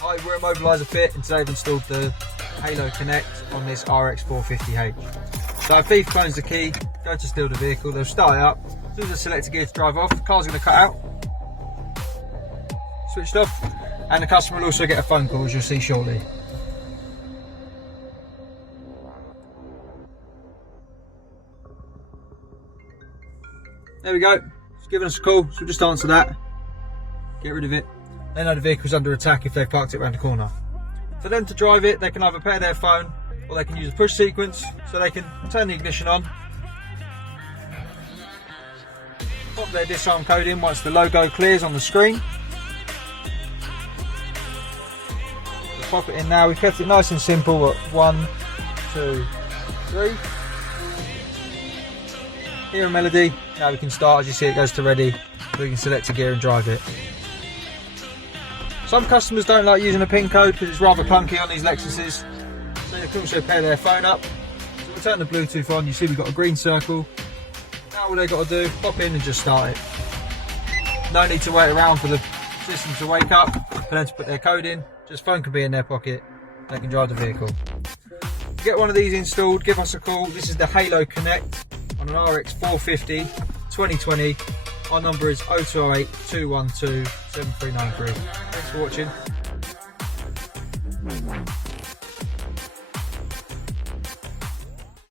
Hi, we're Immobiliser Fit, and today I've installed the Halo Connect on this RX450h. So if thief finds the key, go to steal the vehicle, they'll start it up. As soon as I select a gear to drive off, the car's going to cut out, switched off, and the customer will also get a phone call, as you'll see shortly. There we go, it's given us a call, so we'll just answer that, get rid of it. They know the vehicle's under attack if they've parked it around the corner. For them to drive it, they can either pair their phone or they can use a push sequence, so they can turn the ignition on, pop their disarm code in once the logo clears on the screen. We'll pop it in now. We've kept it nice and simple at 1, 2, 3. Hear a melody. Now we can start. As you see, it goes to ready. We can select a gear and drive it. Some customers don't like using a PIN code because it's rather clunky on these Lexuses, so they can also pair their phone up. So we'll turn the Bluetooth on. You see we've got a green circle. Now all they've got to do, pop in and just start it. No need to wait around for the system to wake up, for them to put their code in. Just phone can be in their pocket, they can drive the vehicle. To get one of these installed, give us a call. This is the Halo Connect on an RX450 2020. Our number is 0208 212 7393. Thanks for watching.